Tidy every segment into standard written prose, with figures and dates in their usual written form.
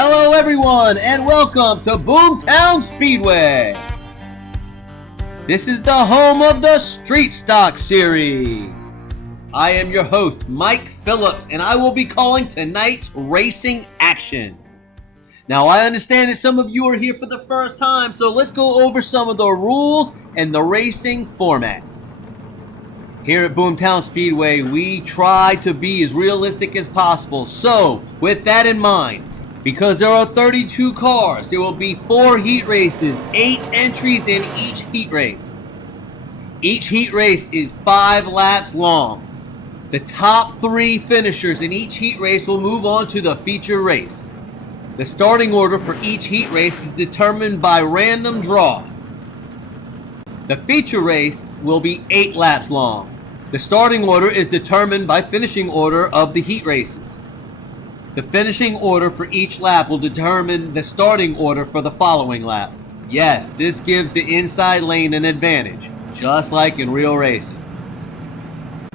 Hello everyone and welcome to Boomtown Speedway. This is the home of the Street Stock Series. I am your host, Mike Phillips, and I will be calling tonight's racing action. Now I understand that some of you are here for the first time, so let's go over some of the rules and the racing format. Here at Boomtown Speedway, we try to be as realistic as possible. So, with that in mind, because there are 32 cars, there will be 4 heat races, 8 entries in each heat race. Each heat race is 5 laps long. The top 3 finishers in each heat race will move on to the feature race. The starting order for each heat race is determined by random draw. The feature race will be 8 laps long. The starting order is determined by finishing order of the heat races. The finishing order for each lap will determine the starting order for the following lap. Yes, this gives the inside lane an advantage, just like in real racing.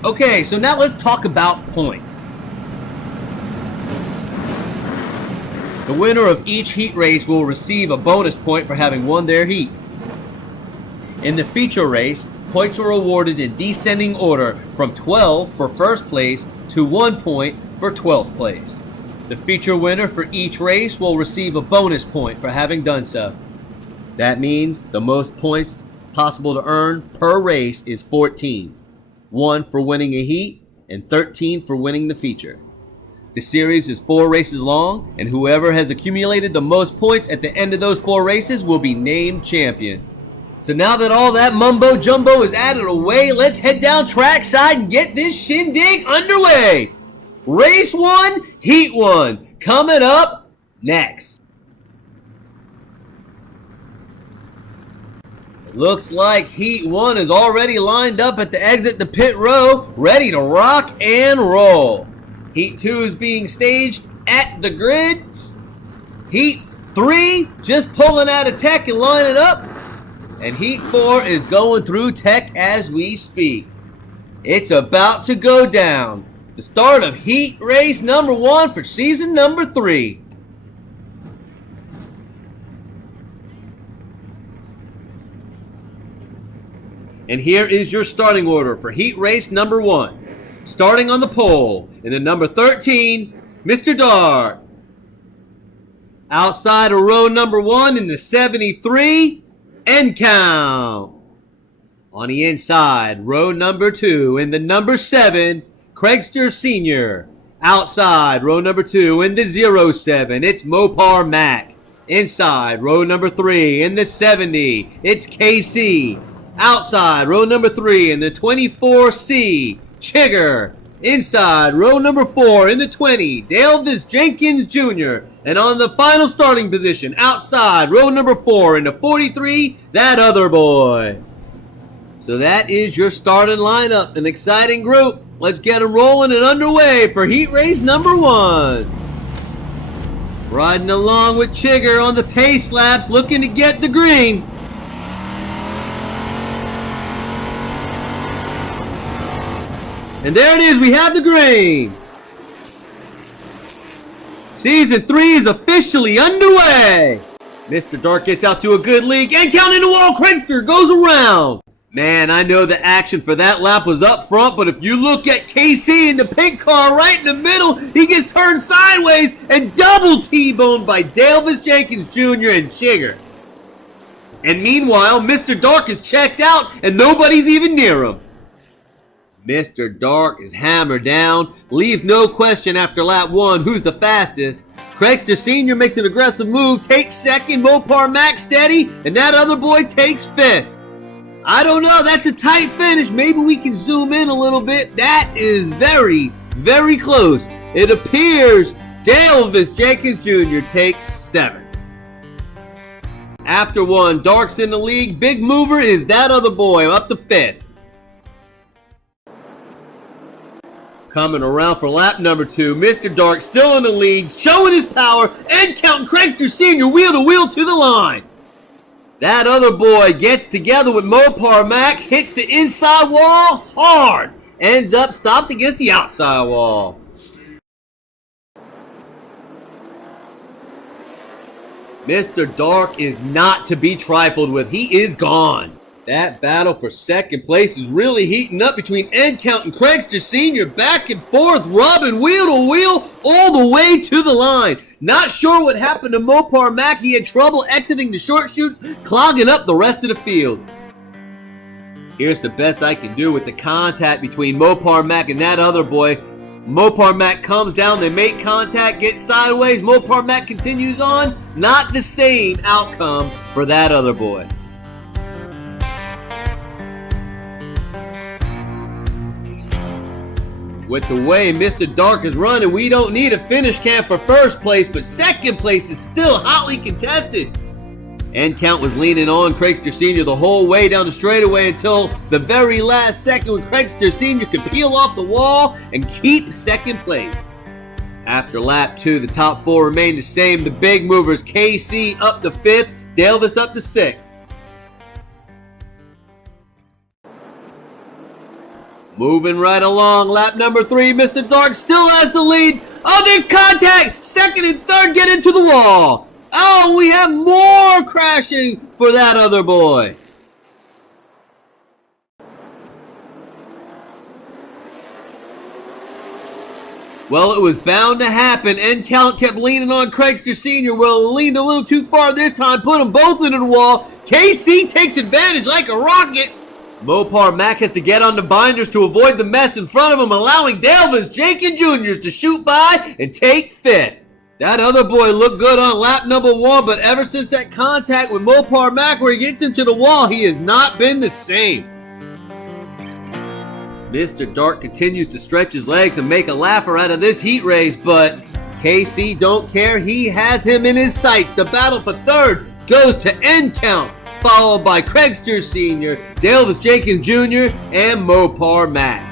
Okay, so now let's talk about points. The winner of each heat race will receive a bonus point for having won their heat. In the feature race, points are awarded in descending order from 12 for first place to 1 point for 12th place. The feature winner for each race will receive a bonus point for having done so. That means the most points possible to earn per race is 14. 1 for winning a heat and 13 for winning the feature. The series is 4 races long, and whoever has accumulated the most points at the end of those 4 races will be named champion. So now that all that mumbo jumbo is out of the way, let's head down trackside and get this shindig underway. Race 1, Heat 1, coming up next. It looks like Heat 1 is already lined up at the exit to pit row, ready to rock and roll. Heat 2 is being staged at the grid. Heat 3 just pulling out of tech and lining up. And Heat 4 is going through tech as we speak. It's about to go down. The start of Heat Race number 1 for season number 3. And here is your starting order for Heat Race number 1. Starting on the pole in the number 13, Mr. Dark. Outside of row number 1 in the 73, End Count. On the inside, row number 2 in the number 7, Craigster Sr. Outside, row number 2 in the 07, it's Mopar Mac. Inside, row number 3 in the 70, it's KC. Outside, row number 3 in the 24C, Chigger. Inside, row number 4 in the 20, Davis Jenkins Jr. And on the final starting position, outside, row number 4 in the 43, that other boy. So that is your starting lineup, an exciting group. Let's get them rolling and underway for Heat Race number 1. Riding along with Chigger on the pace laps, looking to get the green. And there it is, we have the green. Season 3 is officially underway. Mr. Dark gets out to a good lead and counting the wall, Craigster goes around. Man, I know the action for that lap was up front, but if you look at KC in the pink car right in the middle, he gets turned sideways and double T-boned by Davis Jenkins Jr. and Chigger. And meanwhile, Mr. Dark is checked out and nobody's even near him. Mr. Dark is hammered down, leaves no question after lap 1 who's the fastest. Craigster Sr. makes an aggressive move, takes second, Mopar Max steady, and that other boy takes 5th. I don't know, that's a tight finish. Maybe we can zoom in a little bit. That is very, very close. It appears Davis Jenkins Jr. takes 7th. After 1, Dark's in the league. Big mover is that other boy up to 5th. Coming around for lap number 2, Mr. Dark still in the lead, showing his power and counting Craigster Sr. wheel to wheel to the line. That other boy gets together with Mopar Mac, hits the inside wall hard, ends up stopped against the outside wall. Mr. Dark is not to be trifled with. He is gone. That battle for second place is really heating up between N-Count and Craigster Sr. Back and forth, rubbing wheel to wheel all the way to the line. Not sure what happened to Mopar Mac. He had trouble exiting the short chute, clogging up the rest of the field. Here's the best I can do with the contact between Mopar Mac and that other boy. Mopar Mac comes down, they make contact, get sideways. Mopar Mac continues on. Not the same outcome for that other boy. With the way Mr. Dark is running, we don't need a finish cam for first place, but second place is still hotly contested. N-Count was leaning on Craigster Sr. the whole way down the straightaway until the very last second when Craigster Sr. could peel off the wall and keep second place. After lap 2, the top 4 remained the same. The big movers, KC up to 5th, Dalvis up to 6th. Moving right along, lap number 3, Mr. Dark still has the lead. Oh, there's contact! Second and third get into the wall. Oh, we have more crashing for that other boy. Well, it was bound to happen. N-Count kept leaning on Craigster Sr. Well, leaned a little too far this time, put them both into the wall. KC takes advantage like a rocket. Mopar Mac has to get on the binders to avoid the mess in front of him, allowing Dalvis, Jake, and Juniors to shoot by and take 5th. That other boy looked good on lap number 1, but ever since that contact with Mopar Mac where he gets into the wall, he has not been the same. Mr. Dark continues to stretch his legs and make a laugher out of this heat race, but KC don't care. He has him in his sights. The battle for third goes to N-Count, followed by Craigster Sr., Dalvis Jenkins Jr., and Mopar Mac.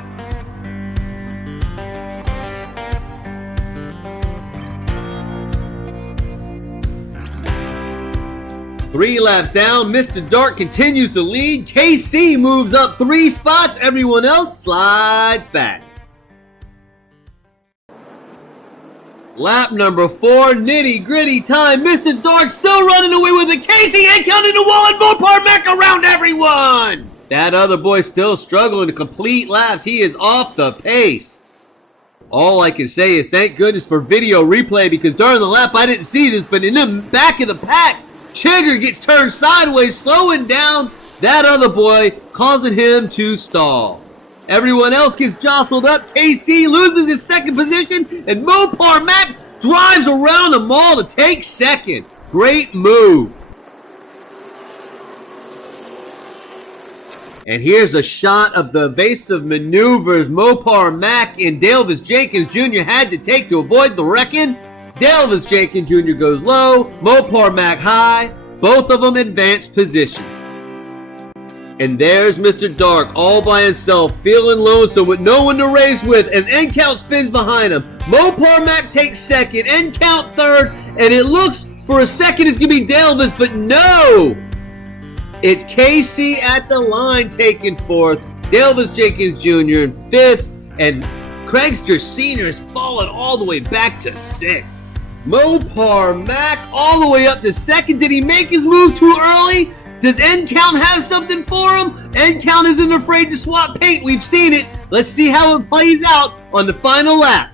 Three laps down, Mr. Dark continues to lead. KC moves up 3 spots. Everyone else slides back. Lap number 4, nitty gritty time. Mr. Dark still running away with it. KC N-Count in the wall and Mopar Mac around everyone. That other boy still struggling to complete laps. He is off the pace. All I can say is thank goodness for video replay, because during the lap I didn't see this, but in the back of the pack, Chigger gets turned sideways, slowing down that other boy, causing him to stall. Everyone else gets jostled up. KC loses his second position, and Mopar Mac drives around them all to take second. Great move. And here's a shot of the evasive maneuvers Mopar Mac and Dalvis Jenkins Jr. had to take to avoid the wrecking. Dalvis Jenkins Jr. goes low, Mopar Mac high, both of them advanced positions. And there's Mr. Dark all by himself, feeling lonesome with no one to race with as N-Count spins behind him. Mopar Mac takes second, N-Count third, and it looks for a second it's going to be Dalvis, but no! It's KC at the line taking fourth, Dalvis Jenkins Jr. in fifth, and Craigster Sr. has fallen all the way back to sixth. Mopar Mac all the way up to second. Did he make his move too early? Does N-Count have something for him? N-Count isn't afraid to swap paint. We've seen it. Let's see how it plays out on the final lap.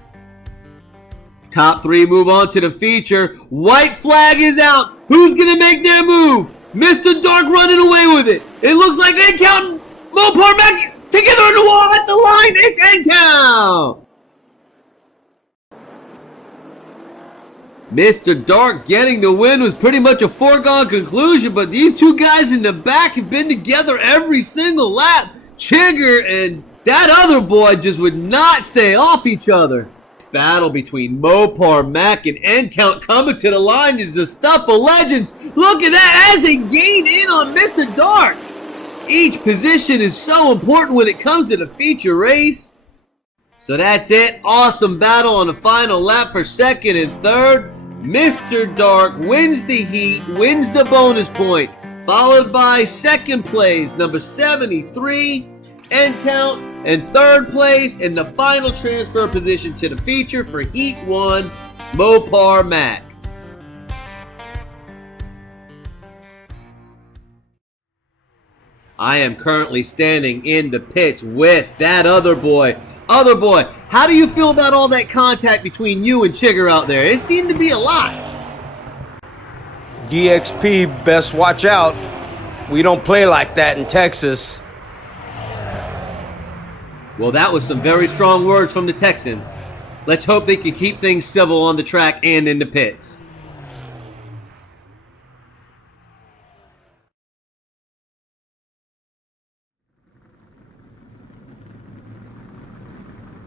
Top three move on to the feature. White flag is out. Who's going to make their move? Mr. Dark running away with it. It looks like N-Count and Mopar Mac together on the wall at the line. It's N-Count. Mr. Dark getting the win was pretty much a foregone conclusion, but these two guys in the back have been together every single lap. Chigger and that other boy just would not stay off each other. Battle between Mopar Mac and N-Count coming to the line is the stuff of legends. Look at that as they gain in on Mr. Dark. Each position is so important when it comes to the feature race. So that's it. Awesome battle on the final lap for second and third. Mr. Dark wins the heat, wins the bonus point, followed by second place, number 73, N-Count, and third place in the final transfer position to the feature for Heat 1, Mopar Mac. I am currently standing in the pits with that other boy. Other boy, how do you feel about all that contact between you and Chigger out there? It seemed to be a lot. DXP, best watch out. We don't play like that in Texas. Well, that was some very strong words from the Texan. Let's hope they can keep things civil on the track and in the pits.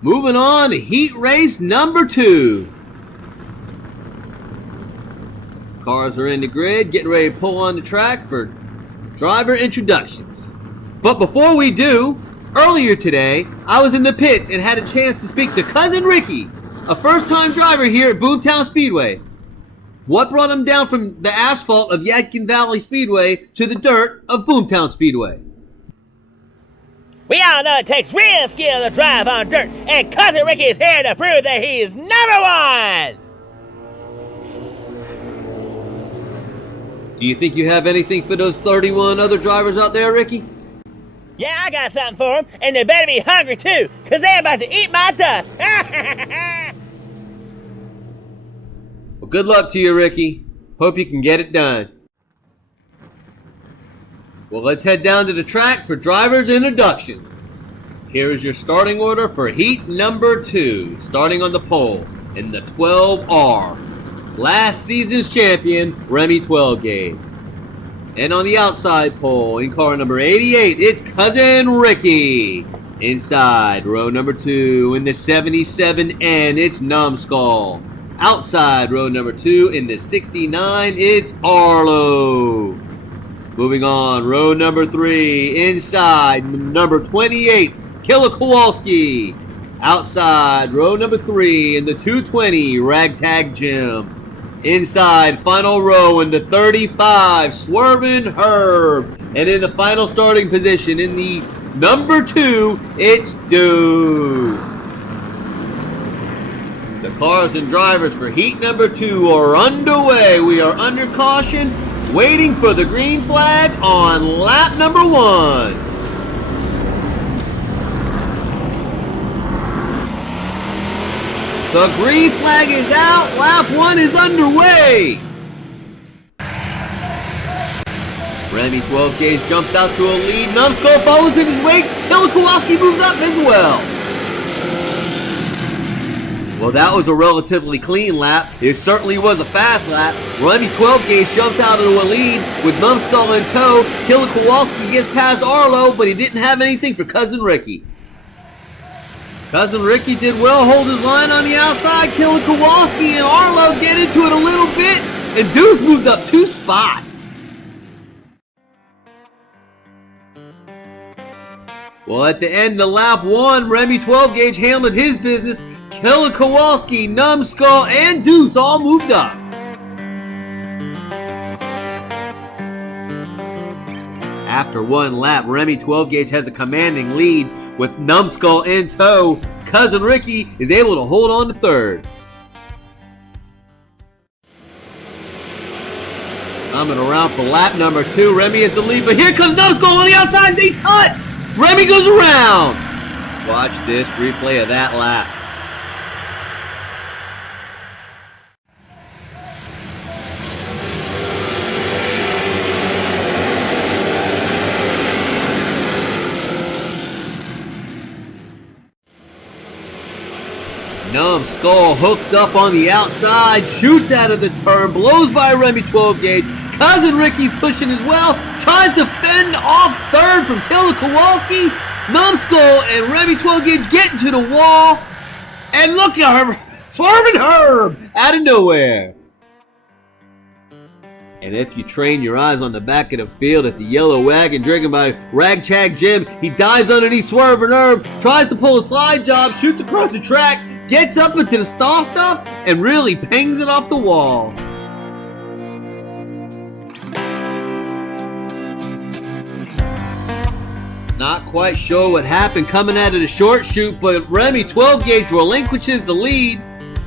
Moving on to heat race number 2. Cars are in the grid, getting ready to pull on the track for driver introductions. But before we do, earlier today, I was in the pits and had a chance to speak to Cousin Ricky, a first-time driver here at Boomtown Speedway. What brought him down from the asphalt of Yadkin Valley Speedway to the dirt of Boomtown Speedway? We all know it takes real skill to drive on dirt, and Cousin Ricky is here to prove that he is #1! Do you think you have anything for those 31 other drivers out there, Ricky? Yeah, I got something for them, and they better be hungry too, because they're about to eat my dust! Well, good luck to you, Ricky. Hope you can get it done. Well, let's head down to the track for drivers' introductions. Here is your starting order for heat number 2, starting on the pole in the 12R. Last season's champion, Remy 12 gauge. And on the outside pole, in car number 88, it's Cousin Ricky. Inside, row number 2, in the 77N, it's Numbskull. Outside, row number 2, in the 69, it's Arlo. Moving on, row number 3, inside, number 28, Killer Kowalski. Outside, row number 3, in the 220, Ragtag Jim. Inside, final row in the 35, Swervin' Herb. And in the final starting position, in the number 2, it's Deuce. The cars and drivers for heat number 2 are underway. We are under caution, waiting for the green flag on lap number 1. The green flag is out. Lap 1 is underway. Remy 12 gauge jumps out to a lead. Numbskull follows in his wake. Killer Kowalski moves up as well. Well, that was a relatively clean lap. It certainly was a fast lap. Remy 12 gauge jumps out into a lead with Numbskull in tow. Killer Kowalski gets past Arlo, but he didn't have anything for Cousin Ricky. Cousin Ricky did well, hold his line on the outside. Killer Kowalski and Arlo get into it a little bit, and Deuce moved up 2 spots. Well, at the end of lap 1, Remy 12 gauge handled his business. Killer Kowalski, Numbskull, and Deuce all moved up. After 1 lap, Remy 12 gauge has a commanding lead with Numbskull in tow. Cousin Ricky is able to hold on to 3rd. Coming around for lap number 2, Remy is the lead, but here comes Numbskull on the outside, they touch! Remy goes around! Watch this replay of that lap. Numbskull hooks up on the outside, shoots out of the turn, blows by Remy 12 gauge. Cousin Ricky's pushing as well, tries to fend off 3rd from Killer Kowalski. Numbskull and Remy 12 gauge get into the wall. And look at her, Swervin' Herb out of nowhere. And if you train your eyes on the back of the field at the yellow wagon driven by Ragtag Jim, he dives underneath Swervin' Herb, tries to pull a slide job, shoots across the track, gets up into the stall stuff, and really pangs it off the wall. Not quite sure what happened coming out of the short chute, but Remy 12 gauge relinquishes the lead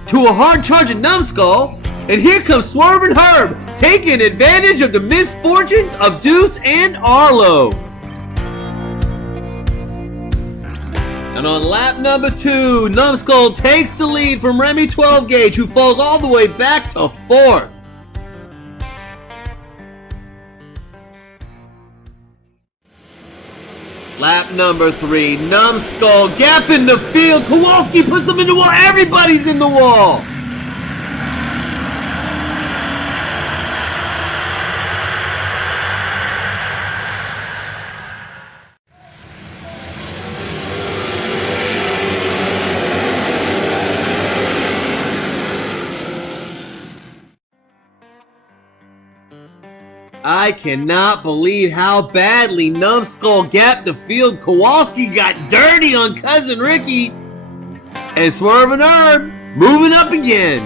to a hard charging Numbskull. And here comes Swervin' Herb, taking advantage of the misfortunes of Deuce and Arlo. And on lap number 2, Numbskull takes the lead from Remy 12 Gauge, who falls all the way back to 4th. Lap number 3, Numbskull gap in the field. Kowalski puts them in the wall. Everybody's in the wall. I cannot believe how badly Numbskull gapped the field. Kowalski got dirty on Cousin Ricky. And Swervin' Herb moving up again.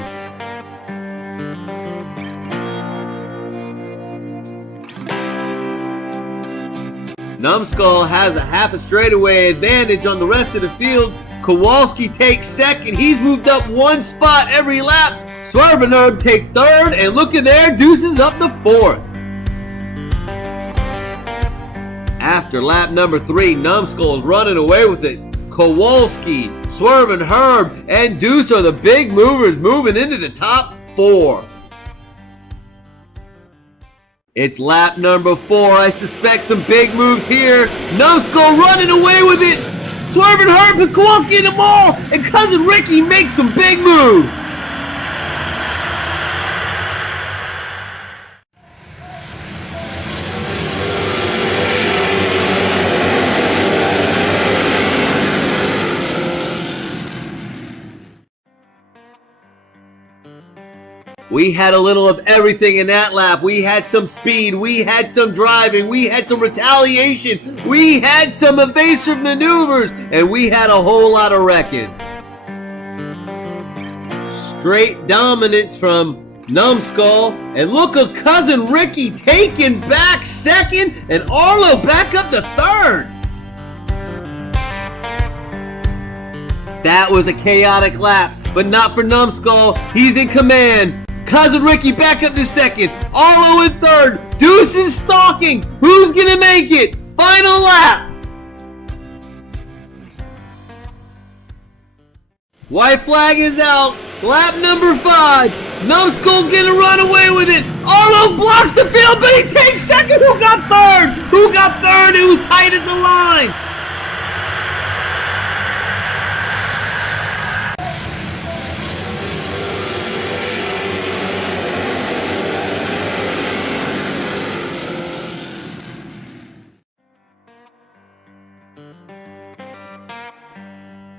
Numbskull has a half a straightaway advantage on the rest of the field. Kowalski takes second. He's moved up 1 spot every lap. Swervin' Herb takes 3rd. And look at there, Deuces up to 4th. After lap number 3, Numbskull is running away with it. Kowalski, Swervin' Herb, and Deuce are the big movers moving into the top 4. It's lap number 4. I suspect some big moves here. Numbskull running away with it. Swervin' Herb and Kowalski in the mall, and Cousin Ricky makes some big moves. We had a little of everything in that lap. We had some speed, we had some driving, we had some retaliation, we had some evasive maneuvers, and we had a whole lot of wrecking. Straight dominance from Numbskull, and look at Cousin Ricky taking back 2nd, and Arlo back up to 3rd. That was a chaotic lap, but not for Numbskull. He's in command. Cousin Ricky back up to 2nd. Arlo in 3rd. Deuce is stalking. Who's gonna make it? Final lap. White flag is out. Lap number 5. Numbskull's gonna run away with it. Arlo blocks the field, but he takes 2nd. Who got 3rd? Who got 3rd? It was tight at the line.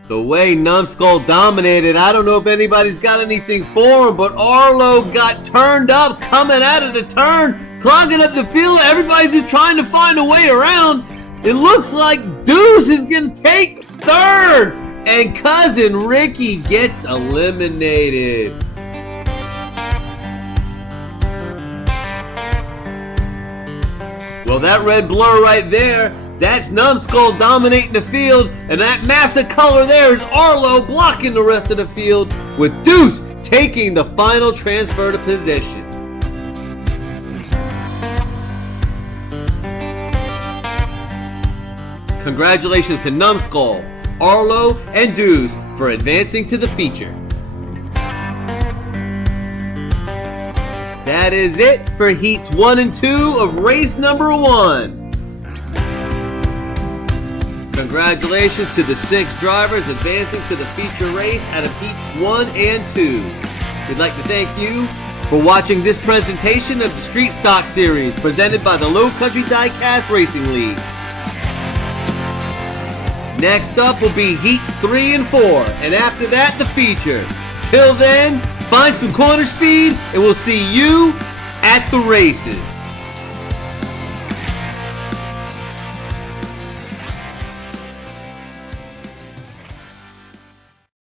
The way Numbskull dominated, I don't know if anybody's got anything for him, but Arlo got turned up coming out of the turn, clogging up the field. Everybody's just trying to find a way around. It looks like Deuce is going to take 3rd, and Cousin Ricky gets eliminated. Well, that red blur right there, that's Numbskull dominating the field, and that mass of color there is Arlo blocking the rest of the field, with Deuce taking the final transfer to position. Congratulations to Numbskull, Arlo, and Deuce for advancing to the feature. That is it for heats 1 and 2 of race number 1. Congratulations to the 6 drivers advancing to the feature race out of heats 1 and 2. We'd like to thank you for watching this presentation of the Street Stock Series presented by the Low Country Diecast Racing League. Next up will be heats 3 and 4, and after that the feature. Till then, find some corner speed, and we'll see you at the races.